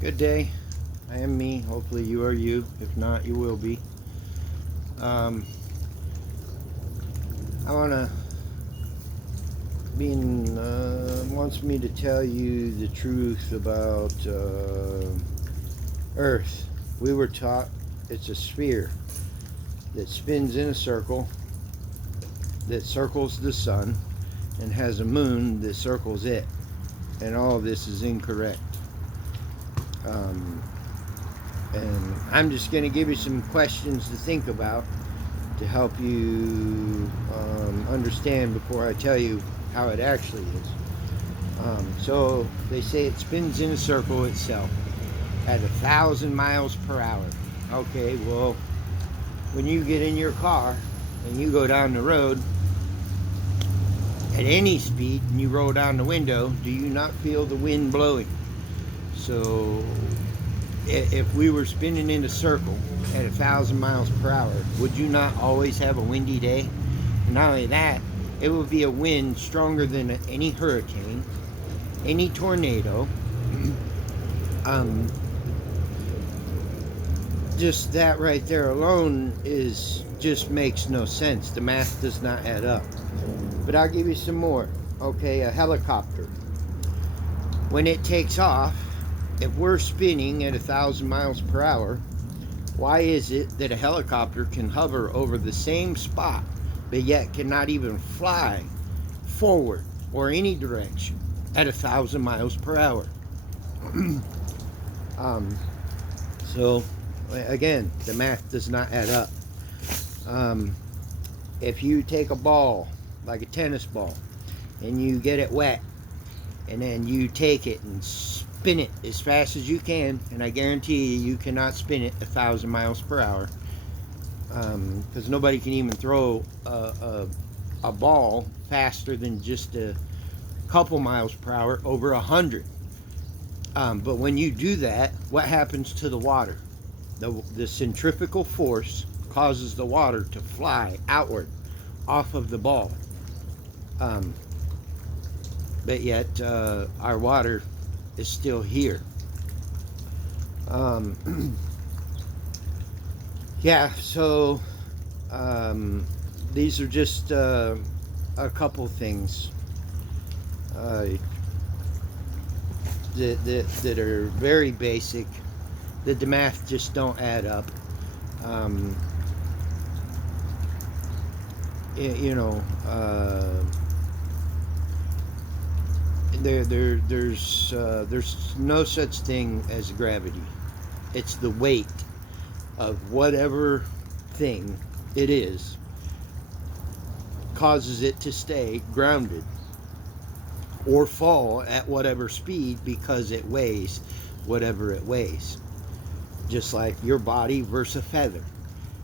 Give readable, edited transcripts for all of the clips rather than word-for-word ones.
Good day. I am me. Hopefully, you are you. If not, you will be. Um, I want to. Being wants me to tell you the truth about Earth. We were taught it's a sphere that spins in a circle that circles the sun and has a moon that circles it. And all of this is incorrect. Um, and I'm just going to give you some questions to think about to help you understand before I tell you how it actually is. So they say it spins in a circle itself at 1,000 miles per hour. Okay, well, when you get in your car and you go down the road at any speed and you roll down the window, do you not feel the wind blowing? So if we were spinning in a circle at 1,000 miles per hour, would you not always have a windy day? And not only that, it would be a wind stronger than any hurricane, any tornado. um, just that right there alone is just makes no sense. The math does not add up. But I'll give you some more. Okay, a helicopter. When it takes off, if we're spinning at 1,000 miles per hour, why is it that a helicopter can hover over the same spot but yet cannot even fly forward or any direction at 1,000 miles per hour? um, so again, the math does not add up. Um, if you take a ball, like a tennis ball, and you get it wet, and then you take it and spin it as fast as you can, and I guarantee you cannot spin it 1,000 miles per hour, because nobody can even throw a ball faster than just a couple miles per hour over 100. But when you do that, what happens to the water? The centrifugal force causes the water to fly outward off of the ball. Um, but yet our water is still here. Yeah, so these are just a couple things that are very basic, that the math just don't add up. Um, you know, there's no such thing as gravity. It's the weight of whatever thing it is causes it to stay grounded or fall at whatever speed because it weighs whatever it weighs. Just like your body versus a feather.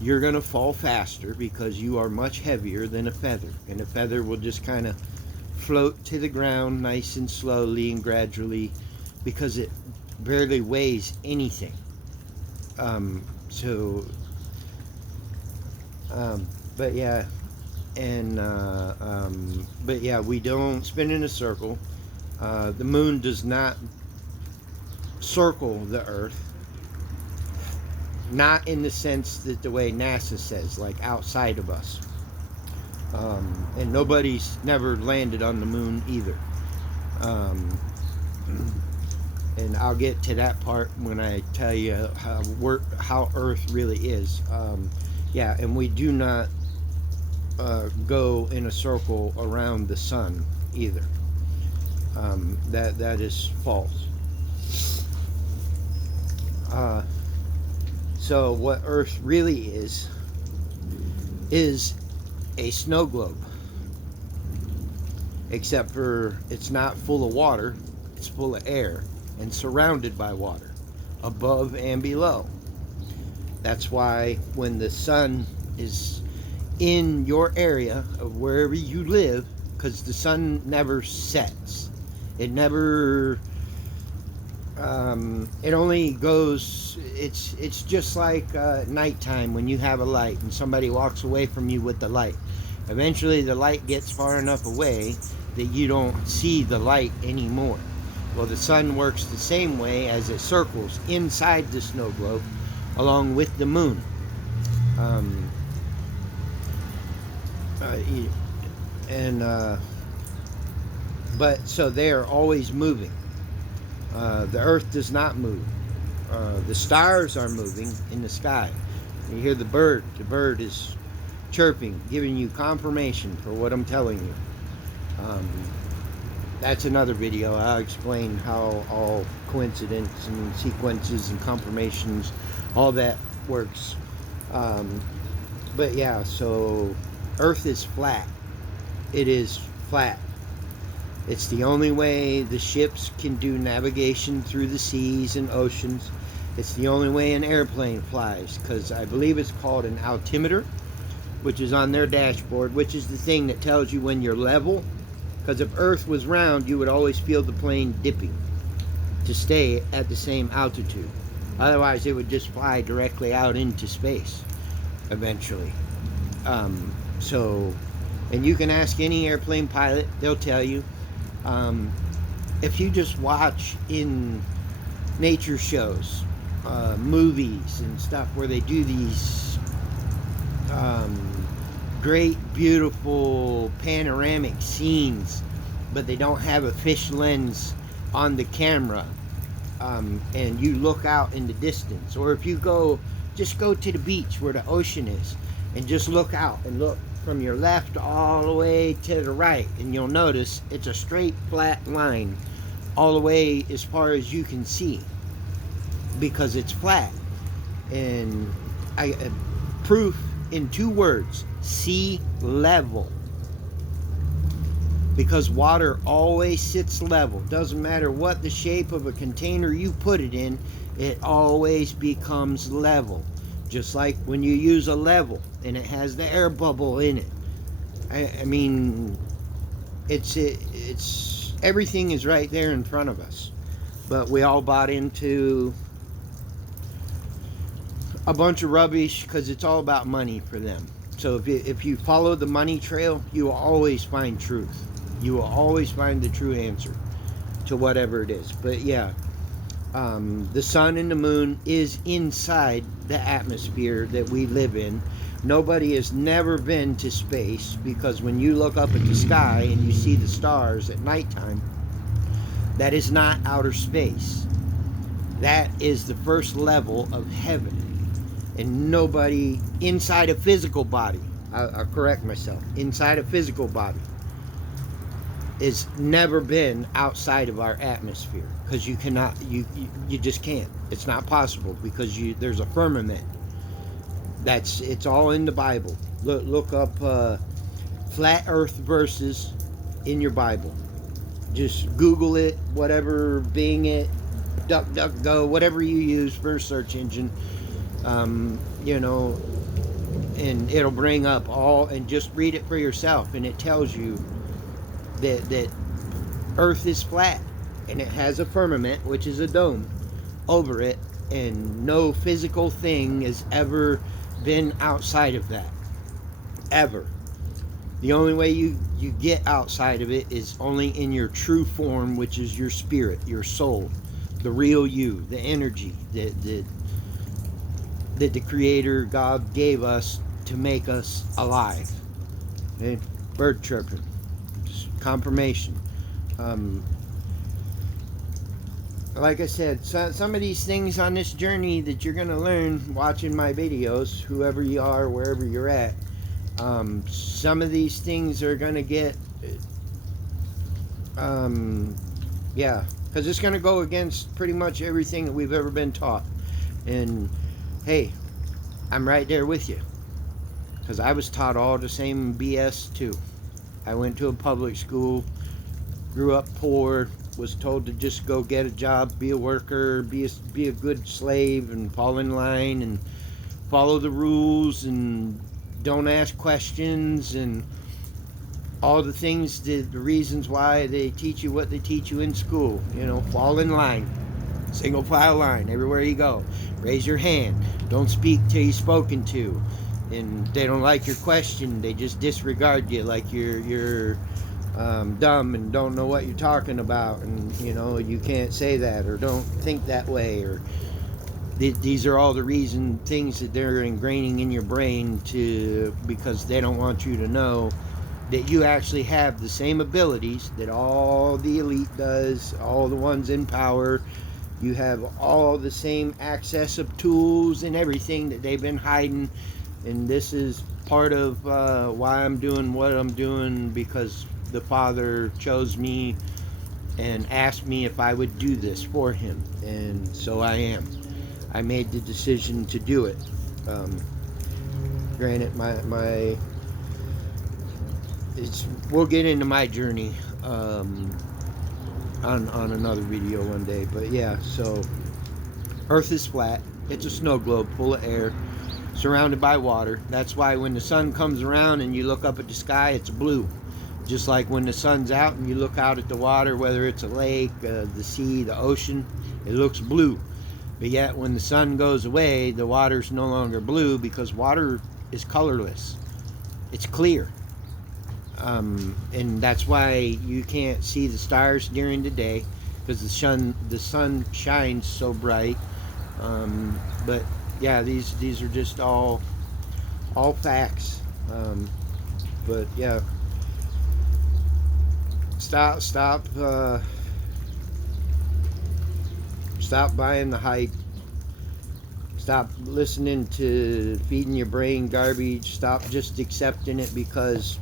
You're going to fall faster because you are much heavier than a feather. And a feather will just kind of float to the ground nice and slowly and gradually because it barely weighs anything. So, but yeah, but yeah, we don't spin in a circle. The moon does not circle the Earth. Not in the sense that the way NASA says, like outside of us. And nobody's never landed on the moon either. And I'll get to that part when I tell you how Earth really is. Yeah, and we do not go in a circle around the sun either. That is false. So what Earth really is a snow globe. Except for it's not full of water, it's full of air and surrounded by water, above and below. That's why when the sun is in your area of wherever you live, because the sun never sets, it never it only goes, it's just like nighttime when you have a light and somebody walks away from you with the light. Eventually the light gets far enough away that you don't see the light anymore. Well, the sun works the same way as it circles inside the snow globe along with the moon. Um, and But so they are always moving. The earth does not move. The stars are moving in the sky. You hear the bird is chirping, giving you confirmation for what I'm telling you. That's another video. I'll explain how all coincidence and sequences and confirmations, all that works. But yeah, so Earth is flat. It is flat. It's the only way the ships can do navigation through the seas and oceans. It's the only way an airplane flies, because I believe it's called an altimeter, which is on their dashboard, which is the thing that tells you when you're level. Because if Earth was round, you would always feel the plane dipping to stay at the same altitude. Otherwise, it would just fly directly out into space eventually. And you can ask any airplane pilot, they'll tell you. If you just watch in nature shows, movies and stuff where they do these great, beautiful panoramic scenes, but they don't have a fish lens on the camera, and you look out in the distance, or if you just go to the beach where the ocean is and just look out and look from your left all the way to the right, and you'll notice it's a straight flat line all the way as far as you can see, because it's flat. And proof in 2 words: sea level. Because water always sits level. Doesn't matter what the shape of a container you put it in, it always becomes level. Just like when you use a level and it has the air bubble in it. I mean, it's everything is right there in front of us. But we all bought into a bunch of rubbish because it's all about money for them. So if you follow the money trail, you will always find truth. You will always find the true answer to whatever it is. But yeah, the sun and the moon is inside the atmosphere that we live in. Nobody has never been to space, because when you look up at the sky and you see the stars at nighttime, that is not outer space. That is the first level of heaven. And nobody inside a physical body, I'll correct myself, inside a physical body, is never been outside of our atmosphere, because you cannot, you just can't. It's not possible, because there's a firmament. It's all in the Bible. Look up flat Earth verses in your Bible. Just Google it, whatever, Bing it, DuckDuckGo, whatever you use for a search engine. And it'll bring up all, and just read it for yourself, and it tells you that Earth is flat, and it has a firmament, which is a dome over it, and no physical thing has ever been outside of that, ever. The only way you get outside of it is only in your true form, which is your spirit, your soul, the real you, the energy that the Creator God gave us to make us alive. Okay? Bird chirping, just confirmation. Like I said, some of these things on this journey that you're going to learn watching my videos, whoever you are, wherever you're at, some of these things are going to get, yeah, because it's going to go against pretty much everything that we've ever been taught. And hey, I'm right there with you, because I was taught all the same BS too. I went to a public school, grew up poor, was told to just go get a job, be a worker, be a good slave, and fall in line and follow the rules and don't ask questions, and all the things, the reasons why they teach you what they teach you in school. Fall in line, single file line everywhere you go, raise your hand, don't speak till you're spoken to, and they don't like your question, they just disregard you like you're dumb and don't know what you're talking about, and you know you can't say that or don't think that way, or these are all the things that they're ingraining in your brain to, because they don't want you to know that you actually have the same abilities that all the elite does, all the ones in power. You have all the same access of tools and everything that they've been hiding. And this is part of why I'm doing what I'm doing, because the Father chose me and asked me if I would do this for him. And so I am. I made the decision to do it. Granted, we'll get into my journey on another video one day. But yeah, so Earth is flat. It's a snow globe full of air, surrounded by water. That's why when the sun comes around and you look up at the sky, it's blue. Just like when the sun's out and you look out at the water, whether it's a lake, the sea, the ocean, it looks blue. But yet when the sun goes away, the water's no longer blue, because water is colorless. It's clear. And that's why you can't see the stars during the day, because the sun shines so bright. But yeah, these are just all facts. But yeah, stop buying the hype. Stop listening to feeding your brain garbage. Stop just accepting it because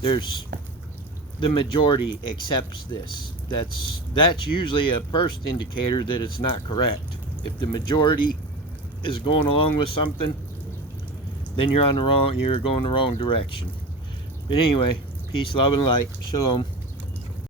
the majority accepts this. That's usually a first indicator that it's not correct. If the majority is going along with something, then you're going the wrong direction. But anyway, peace, love, and light. Shalom.